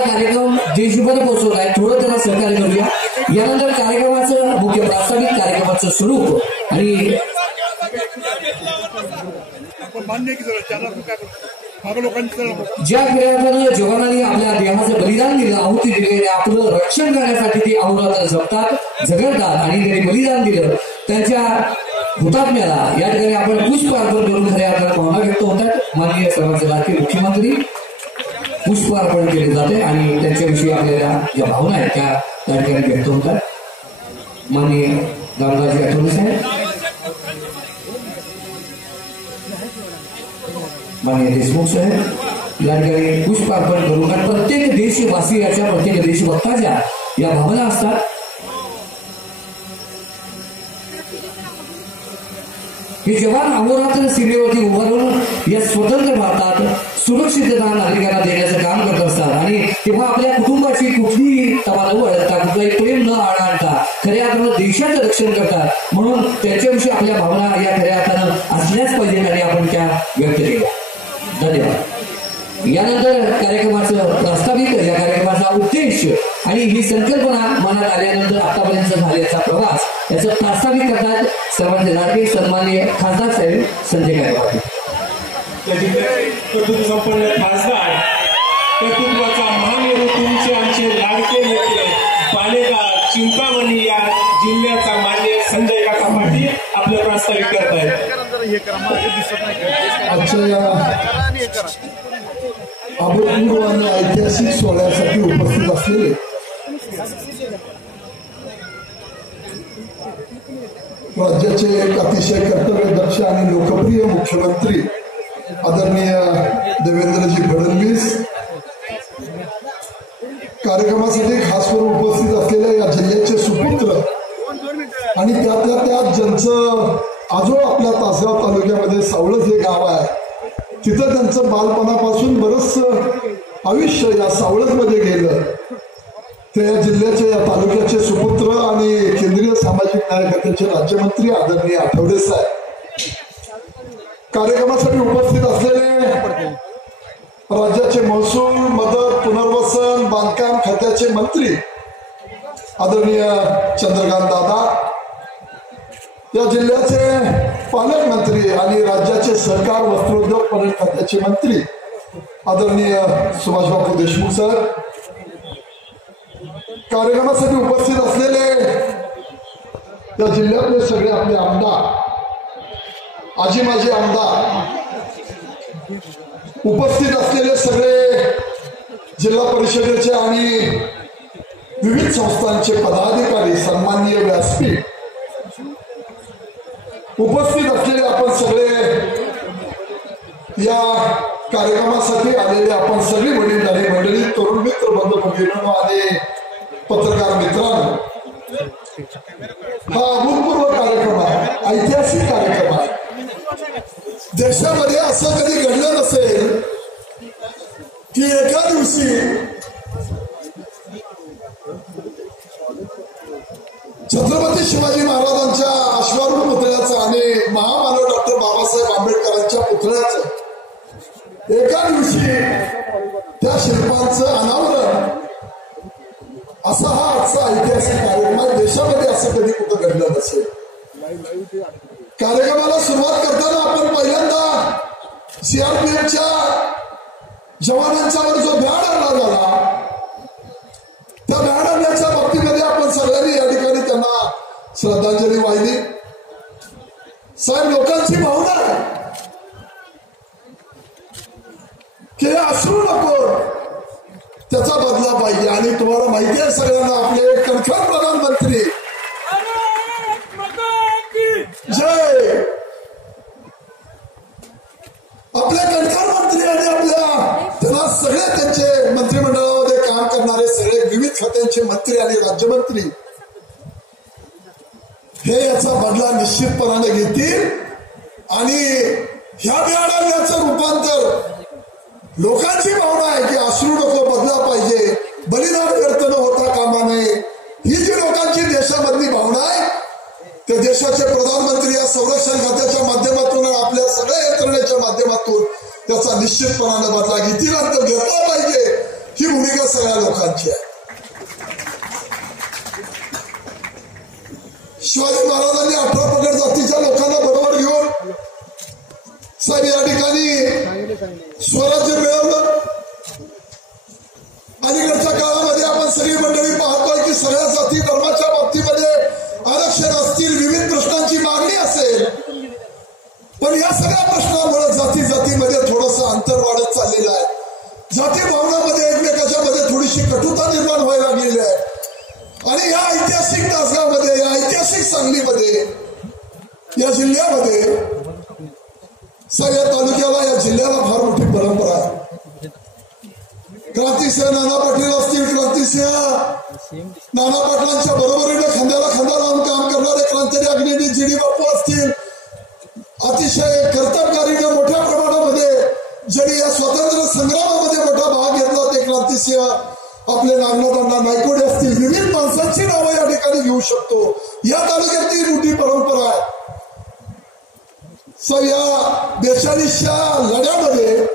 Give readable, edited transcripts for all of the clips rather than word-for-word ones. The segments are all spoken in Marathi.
कार्यक्रम देशभर पोहोचवला आहे, थोडं त्याला सहकार्य करूया। यानंतर कार्यक्रमाचं मुख्य प्रास्ताविक कार्यक्रमाचं स्वरूप आणि ज्या खेळाडूंनी जवानांनी आपल्या देहाचं बलिदान दिलं, आहुती दिली, आपलं रक्षण करण्यासाठी ते अहोरात्र जगतात, झगडतात आणि त्यांनी बलिदान दिलं, त्यांच्या हुतात्म्याला या ठिकाणी आपण पुष्प अर्पण करून खऱ्या अर्थाने भावना व्यक्त होतात। माननीय सर्वांचे लाडके मुख्यमंत्री पुष्प अर्पण केले जाते आणि त्यांच्याविषयी आपल्याला ज्या भावना आहेत त्या त्या ठिकाणी व्यक्त होतात। माननीय रामदासजी आठवले साहेब, माननीय देशमुख साहेब या ठिकाणी पुष्प अर्पण करून, कारण प्रत्येक देशवासियाच्या प्रत्येक देशभक्ताच्या या भावना असतात। हे जवान अहोरात्र सीमेवरती उभारून या स्वतंत्र भारतात सुरक्षितता नागरिकांना देण्याचं काम करत असतात आणि तेव्हा आपल्या कुटुंबाची कुठलीही तमा न वळता, कुठलाही प्रेम न आणता खऱ्या अर्थानं देशाचं रक्षण करतात। म्हणून त्यांच्याविषयी आपल्या भावना या खऱ्या अर्थानं असल्याच पाहिजेत आणि आपण त्या व्यक्त केल्या। धन्यवाद। यानंतर कार्यक्रमाचं प्रास्ताविक, या कार्यक्रमाचा उद्देश आणि ही संकल्पना मनात आल्यानंतर आतापर्यंत झाल्याचा प्रवास याचं प्रास्ताविक करतात सर्वांचे लाडके सन्माननीय खासदार साहेब संजय गायकवाड। कर्तृत्व संपन्न खासदार, कर्तृत्वाचा महामेरू तुमचे आमचे लाडके नेते पालेगाव चिंतामणी या जिल्ह्याचा मान्य संजय काका पाटील आपलं प्रास्ताविक करतायत। अभूतपूर्व आणि ऐतिहासिक सोहळ्यासाठी उपस्थित असलेले राज्याचे एक अतिशय कर्तव्यदक्ष आणि लोकप्रिय मुख्यमंत्री आदरणीय देवेंद्रजी फडणवीस, कार्यक्रमासाठी खास करून उपस्थित असलेल्या या जिल्ह्याचे सुपुत्र आणि त्यात ज्यांचं आजोळ आपल्या तासगाव तालुक्यामध्ये सावळज हे गाव आहे, तिथं त्यांचं बालपणापासून बरंच आयुष्य या सावळज मध्ये गेलं, त्या या जिल्ह्याचे या तालुक्याचे सुपुत्र आणि केंद्रीय सामाजिक न्याय खात्याचे राज्यमंत्री आदरणीय आठवले साहेब, कार्यक्रमासाठी उपस्थित असलेले राज्याचे महसूल, मदत, पुनर्वसन, बांधकाम खात्याचे मंत्री आदरणीय चंद्रकांत दादा, या जिल्ह्याचे पालकमंत्री आणि राज्याचे सहकार वस्त्रोद्योग पर्यटन खात्याचे मंत्री आदरणीय सुभाषबाबू देशमुख सर, कार्यक्रमासाठी उपस्थित असलेले या जिल्ह्यातले सगळे आपले आमदार, आजी माजी आमदार, उपस्थित असलेले सगळे जिल्हा परिषदेचे आणि विविध संस्थांचे पदाधिकारी, सन्माननीय व्यासपीठ, उपस्थित असलेले आपण सगळे या कार्यक्रमासाठी आलेले आपण सगळी वडीलधारी मंडळी, तरुण मित्र, बंधू भगिनींनो आणि पत्रकार मित्रांनो, हा अभूतपूर्व कार्यक्रम आहे, ऐतिहासिक कार्यक्रम आहे। देशामध्ये असं कधी घडलं नसेल की एका दिवशी छत्रपती शिवाजी महाराजांच्या अश्वारूढ पुतळ्याचं आणि महामानव डॉक्टर बाबासाहेब आंबेडकरांच्या पुतळ्याचं एका दिवशी त्या शिल्पांचं अनावरण, असा हा आजचा ऐतिहासिक कार्यक्रम आहे। देशामध्ये असं कधी कुठं घडलं नसेल। कार्यक्रमाला सुरुवात करताना आपण पहिल्यांदा सीआरपीएफच्या जवानांच्यावर जो भ्याड हल्ला झाला, त्या भ्याड हल्ल्याच्या बाबतीमध्ये आपण सगळ्यांनी या ठिकाणी त्यांना श्रद्धांजली वाहिली। साहेब, लोकांची भावना आहे की असू नको, त्याचा बदला पाहिजे। आणि तुम्हाला माहिती आहे सगळ्यांना, आपले कणखर प्रधानमंत्री जय, आपले कणखर मंत्री आणि त्यांना सगळे त्यांचे मंत्रिमंडळामध्ये काम करणारे सगळे विविध खात्यांचे मंत्री आणि राज्यमंत्री हे याचा बदला निश्चितपणाने घेतील आणि ह्या भ्याड रूपांतर, लोकांची भावना आहे की अश्रू नको, बदला पाहिजे, बलिदान व्यर्थ न होता कामा नये, ही जी लोकांची देशामधली भावना आहे, ते देशाचे प्रधानमंत्री या संरक्षण खात्याच्या माध्यमातून आपल्या सगळ्या यंत्रणेच्या माध्यमातून त्याचा निश्चितपणाने बदला घेतील आणि तो घेतला पाहिजे, ही भूमिका सगळ्या लोकांची आहे. शिवाजी महाराजांनी 18 पगड जातीच्या लोकांना बरोबर घेऊन साहेब या ठिकाणी स्वराज्य मिळवलं. अलीकडच्या काळामध्ये आपण सगळी मंडळी पाहतोय की सगळ्या जाती धर्माच्या बाबतीमध्ये आरक्षण असतील, विविध प्रश्नांची मागणी असेल, पण या सगळ्या प्रश्नामुळे जातीमध्ये थोडंसं अंतर वाढत चाललेलं आहे. जाती भावनामध्ये एकमेकाच्या मध्ये थोडीशी कटुता निर्माण व्हायला लागलेली आहे. आणि या ऐतिहासिक तासगावमध्ये, या ऐतिहासिक सांगलीमध्ये, या जिल्ह्यामध्ये, सगळ्या तालुक्याला, या जिल्ह्याला फार मोठी परंपरा आहे. क्रांतिसिंह नाना पाटील असतील, क्रांतिसिंह नाना पाटलांच्या बरोबरीने खांद्याला खांदा लावून काम करणारे क्रांतिकारी अग्निवीर जी.डी. बापू असतील, अतिशय कर्तबगारीने मोठ्या प्रमाणामध्ये ज्यांनी या स्वातंत्र्य संग्रामामध्ये मोठा भाग घेतला ते क्रांतिसिंह आपले नागनाथांना नायकोडे असतील, विविध माणसांची नावं या ठिकाणी घेऊ शकतो. या तालुक्यातली मोठी परंपरा आहे. या 42च्या लढ्यामध्ये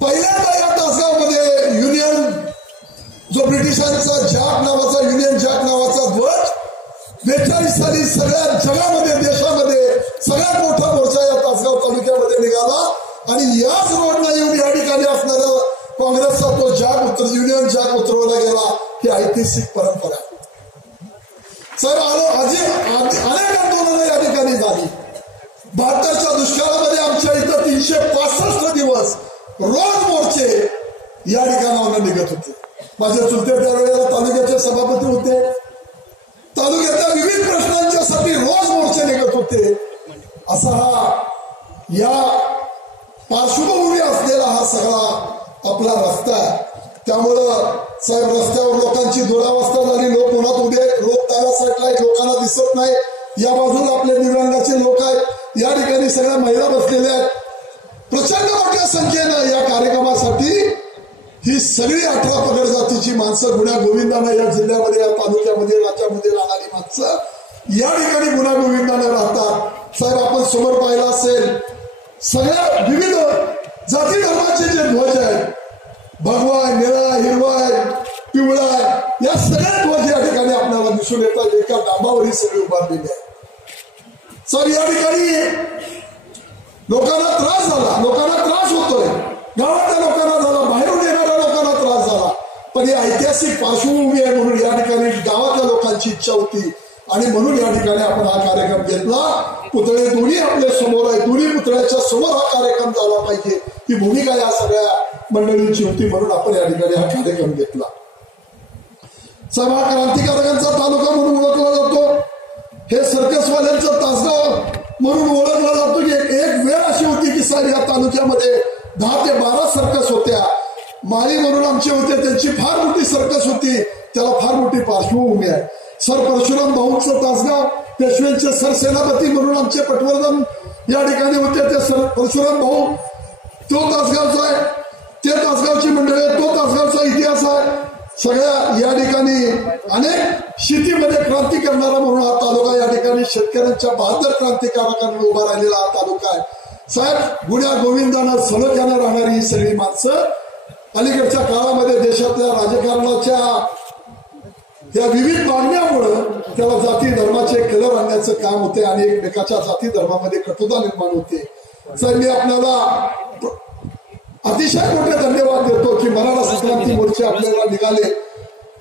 पहिल्यांदा या तासगावमध्ये युनियन, जो ब्रिटिशांचा जॅक नावाचा, युनियन जॅक नावाचा ध्वज 42 साली सगळ्या जगामध्ये, देशामध्ये सगळ्यात मोठा मोर्चा या तासगाव तालुक्यामध्ये निघाला. आणि याच रोडला येऊन या ठिकाणी असणारा काँग्रेसचा तो जॅक युनियन जॅक उतरवला गेला. ही ऐतिहासिक परंपरा आहे. साहेब अनेक आंदोलनं या ठिकाणी झाली. 72च्या दुष्काळामध्ये आमच्या इथं 365 दिवस रोज मोर्चे या ठिकाणावर निघत होते. माझे चुलते त्यावेळेला तालुक्याचे सभापती होते. तालुक्यातल्या विविध प्रश्नांच्यासाठी रोज मोर्चे निघत होते. असा हा या पार्श्वभूमी असलेला हा सगळा आपला रस्ता आहे. त्यामुळं साहेब रस्त्यावर लोकांची दुरावस्था झाली. लोक उन्हात उभे, लोक त्याला साईडला लोकांना दिसत नाही. या बाजूला आपले दिव्यांगाचे लोक आहेत, या ठिकाणी सगळ्या महिला बसलेल्या आहेत. प्रचंड मोठ्या संख्येनं या कार्यक्रमासाठी ही सगळी 18 पगड जातीची माणसं, गुण्या गोविंदानं या जिल्ह्यामध्ये, या तालुक्यामध्ये, राज्यामध्ये राहणारी माणसं या ठिकाणी गुण्या गोविंदानं राहतात. साहेब आपण समोर पाहिला असेल सगळ्या विविध जाती धर्माचे जे ध्वज आहेत, भगवा, निळा, हिरवा, पिवळा, या सगळ्या ध्वज या ठिकाणी आपल्याला दिसून येतात. एका डांबावर ही सगळी उभारलेली आहे. सर या ठिकाणी लोकांना त्रास झाला, लोकांना त्रास होतोय, गावातल्या लोकांना झाला, बाहेरून येणाऱ्या लोकांना त्रास झाला. पण ही ऐतिहासिक पार्श्वभूमी आहे म्हणून या ठिकाणी गावातल्या लोकांची इच्छा होती आणि म्हणून या ठिकाणी आपण हा कार्यक्रम घेतला. पुतळे दोन्ही आपल्या समोर आहे, दोन्ही पुतळ्याच्या समोर हा कार्यक्रम झाला पाहिजे ही भूमिका या सगळ्या मंडळींची होती. म्हणून आपण या ठिकाणी हा कार्यक्रम घेतला. साहेब हा क्रांतिकारकांचा तालुका म्हणून ओळखला जातो. हे सर्कसवाल्यांचं तासगाव म्हणून ओळखला जातो. की एक वेळ अशी होती की साहेब या तालुक्यामध्ये 10 ते 12 सर्कस होत्या. माळी म्हणून आमचे होते, त्यांची फार मोठी सर्कस होती. त्याला फार मोठी पार्श्वभूमी आहे. सर परशुराम भाऊंचं तासगाव, पेशव्यांचे सरसेनापती म्हणून आमचे पटवर्धन या ठिकाणी होते. ते सर परशुराम भाऊ तो तासगावचा आहे, ते तासगावची मंडळी आहे, तो तासगावचा इतिहास आहे. सगळ्या या ठिकाणी अनेक शेतीमध्ये क्रांती करणारा म्हणून हा तालुका या ठिकाणी शेतकऱ्यांच्या बहादर क्रांतिकारकांना उभा राहिलेला हा तालुका आहे. साहेब गुण्या गोविंदानं सलोख्यानं राहणारी ही सगळी माणसं अलीकडच्या काळामध्ये देशातल्या राजकारणाच्या या विविध मागण्यामुळं त्याला जाती धर्माचे कलर आणण्याचं काम होते आणि एकमेकाच्या जाती धर्मामध्ये कटुता निर्माण होते. सर मी आपल्याला अतिशय मोठे धन्यवाद देतो की मराठा संक्रांती मोर्चे आपल्याला निघाले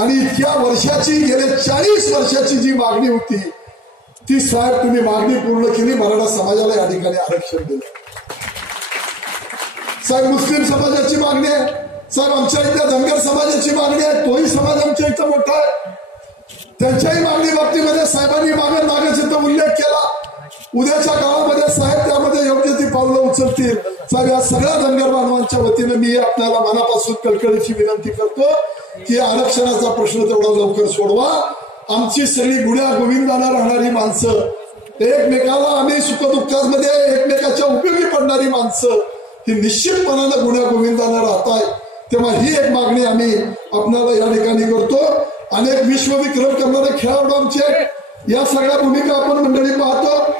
आणि इतक्या वर्षाची, गेले 40 वर्षाची जी मागणी होती ती साहेब तुम्ही मागणी पूर्ण केली. मराठा समाजाला या ठिकाणी आरक्षण दिलं. साहेब मुस्लिम समाजाची मागणी आहे, साहेब आमच्या इथल्या धनगर समाजाची मागणी आहे, तोही समाज आमच्या इथं मोठा आहे. त्यांच्याही मागणी बाबतीमध्ये साहेबांनी मागच इथं उल्लेख केला. उद्याच्या काळामध्ये साहेब त्यामध्ये योग्य ती पावलं उचलतील. साहेब या सगळ्या धनगर बांधवांच्या वतीने मी आपल्याला मनापासून कळकळीची विनंती करतो की आरक्षणाचा प्रश्न तेवढा लवकर सोडवा. आमची सगळी गुण्या गोविंदानं राहणारी माणसं, एकमेकाला आम्ही सुखदुःखामध्ये एकमेकाच्या उपयोगी पडणारी माणसं ही निश्चितपणानं गुण्या गोविंदानं राहताय. तेव्हा ही एक मागणी आम्ही आपल्याला या ठिकाणी करतो. अनेक विश्वविक्रम करणारे खेळाडू आमचे या सगळ्या भूमिका आपण मंडळी पाहतो.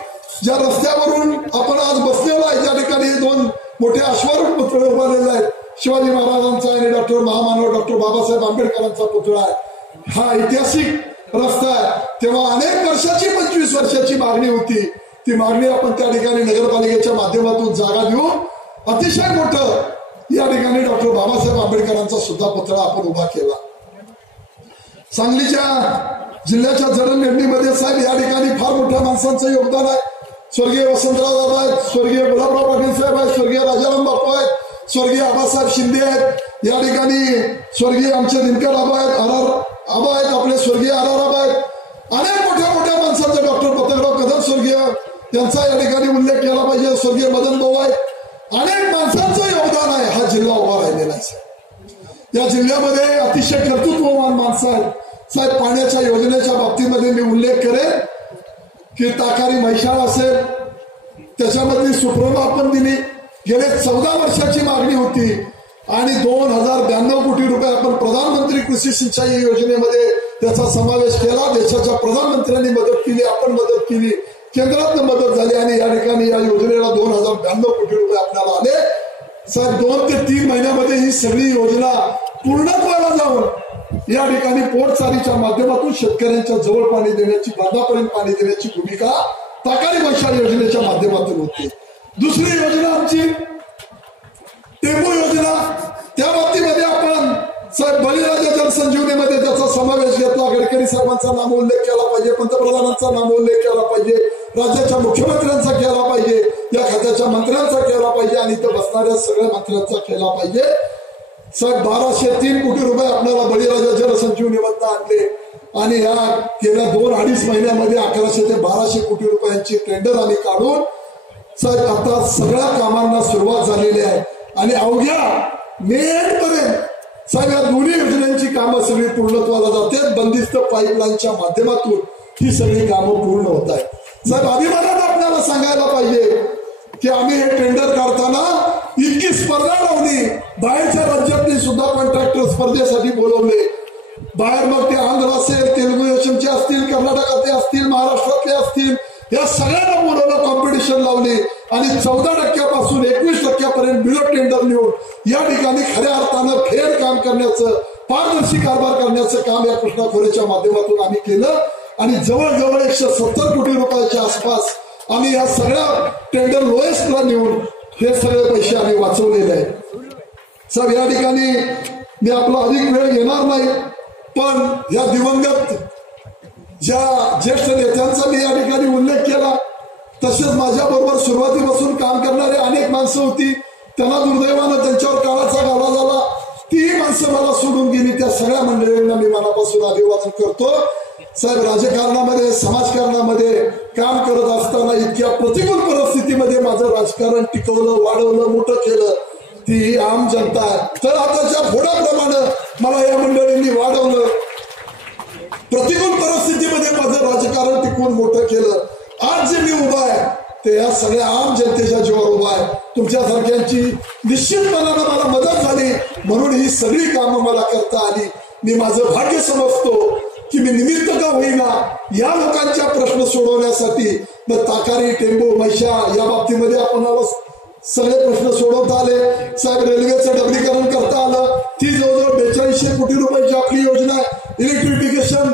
ज्या रस्त्यावरून आपण आज बसलेलो आहे त्या ठिकाणी 2 मोठे अश्वारूढ पुतळे उभारलेले आहेत. शिवाजी महाराजांचा आणि डॉक्टर महामानव डॉक्टर बाबासाहेब आंबेडकरांचा पुतळा आहे। हा ऐतिहासिक रस्ता आहे। तेव्हा अनेक वर्षाची 25 वर्षाची मागणी होती, ती मागणी आपण त्या ठिकाणी नगरपालिकेच्या माध्यमातून जागा देऊन अतिशय मोठं या ठिकाणी डॉक्टर बाबासाहेब आंबेडकरांचा सुद्धा पुतळा आपण उभा केला। सांगलीच्या जिल्ह्याच्या जडणघडणीमध्ये साहेब या ठिकाणी फार मोठ्या माणसांचं योगदान आहे। स्वर्गीय वसंतराव दादा आहेत, स्वर्गीय गुलाबराव पाटील साहेब आहेत, स्वर्गीय राजाराम बापू आहेत, स्वर्गीय आबासाहेब शिंदे आहेत, या ठिकाणी स्वर्गीय आमचे दिनकर आबा आहेत, आबा आहेत, आपले स्वर्गीय आबा आहेत, अनेक मोठ्या मोठ्या माणसांचा डॉक्टर पतंगराव कदम स्वर्गीय यांचा या ठिकाणी उल्लेख केला पाहिजे, स्वर्गीय मदन भाऊ आहेत, अनेक माणसांचं योगदान आहे हा जिल्हा उभा राहिलेला आहे। या जिल्ह्यामध्ये अतिशय कर्तृत्ववान माणसं आहेत साहेब। पाण्याच्या योजनेच्या बाबतीमध्ये मी उल्लेख करेन की ताकारी म्हैसाळ असेल, त्याच्यामधली सुप्रभा आपण दिली, गेले 14 वर्षाची मागणी होती आणि 2092 कोटी रुपये आपण प्रधानमंत्री कृषी सिंचाई योजनेमध्ये त्याचा समावेश केला। देशाच्या प्रधानमंत्र्यांनी मदत केली, आपण मदत केली, केंद्रातनं मदत झाली आणि या ठिकाणी या योजनेला 2092 कोटी रुपये आपल्याला आले साहेब। 2 ते 3 महिन्यामध्ये ही सगळी योजना पूर्णत्वाला जाऊन या ठिकाणी पोटचालीच्या माध्यमातून शेतकऱ्यांच्या जवळ पाणी देण्याची, बांधापर्यंत पाणी देण्याची भूमिका ताकारी म्हैसाळ योजनेच्या माध्यमातून होती। दुसरी योजना आमची टेंबू योजना, त्या बाबतीमध्ये आपण साहेब बळीराजा जलसंजीवनीमध्ये त्याचा समावेश घेतला। गडकरी साहेबांचा नाम उल्लेख केला पाहिजे, पंतप्रधानांचा नाम उल्लेख केला पाहिजे, राज्याच्या मुख्यमंत्र्यांचा केला पाहिजे, या खात्याच्या मंत्र्यांचा केला पाहिजे आणि इथं बसणाऱ्या सगळ्या मंत्र्यांचा केला पाहिजे साहेब। 1203 कोटी रुपये आपल्याला बळीराजा जलसंजीवनीमधनं आणले आणि या गेल्या 2-2.5 महिन्यामध्ये 1100 ते 1200 कोटी रुपयांची टेंडर आम्ही काढून साहेब आता सगळ्या कामांना सुरुवात झालेली आहे आणि अवघ्या मे पर्यंत साहेब या दोन्ही योजनांची कामं सगळी पूर्णत्वाला जाते। बंदिस्त पाईपलाईनच्या माध्यमातून ही सगळी कामं पूर्ण होत आहेत साहेब। अभिमानानं आपल्याला सांगायला पाहिजे की आम्ही हे टेंडर काढताना इतकी स्पर्धा लावली, बाहेरच्या राज्यातली सुद्धा कॉन्ट्रॅक्टर स्पर्धेसाठी बोलवले, बाहेर मग ते आंध्र असेल, तेलुगू देशमचे असतील, कर्नाटकातले असतील, महाराष्ट्रातले असतील, या सगळ्यांना बोलवलं, कॉम्पिटिशन लावली आणि 14% 21% बिलो टेंडर निवडून या ठिकाणी खऱ्या अर्थानं फेर काम करण्याचं, पारदर्शी कारभार करण्याचं काम या कृष्णा खोरेच्या माध्यमातून आम्ही केलं आणि जवळजवळ 170 कोटी रुपयाच्या आसपास आम्ही या सगळ्या टेंडर लोएस्टला नेऊन हे सगळे पैसे आम्ही वाचवलेले आहेत साहेब। या ठिकाणी मी आपला अधिक वेळ घेणार नाही, पण या दिवंगत ज्या ज्येष्ठ नेत्यांचा मी या ठिकाणी उल्लेख केला, तसेच माझ्याबरोबर सुरुवातीपासून काम करणारे अनेक माणसं होती, त्यांना दुर्दैवानं त्यांच्यावर काळाचा गाळा झाला, तीही माणसं मला सोडून गेली। त्या सगळ्या मंडळींना मी मनापासून अभिवादन करतो साहेब। राजकारणामध्ये, समाजकारणामध्ये काम करत असताना इतक्या प्रतिकूल परिस्थितीमध्ये माझं राजकारण टिकवलं, वाढवलं, मोठं केलं ती आम जनता आहे। तर आताच्या फोडाप्रमाणे मला या मंडळींनी वाढवलं, प्रतिकूल परिस्थितीमध्ये माझं राजकारण टिकवून मोठं केलं। आज जे मी उभा आहे ते या सगळ्या आम जनतेच्या जीवावर उभा आहे। तुमच्यासारख्यांची निश्चितपणानं मला मदत झाली म्हणून ही सगळी कामं मला करता आली। मी माझं भाग्य समजतो की मी निमित्त का होईना या लोकांच्या प्रश्न सोडवण्यासाठी मग ताकारी, टेंबू, म्हैसाळ या बाबतीमध्ये आपणाला सगळे प्रश्न सोडवता आले साहेब। रेल्वेचं डबलीकरण करता आलं, ती जवळजवळ 4200 कोटी रुपयाची आपली योजना आहे। इलेक्ट्रिफिकेशन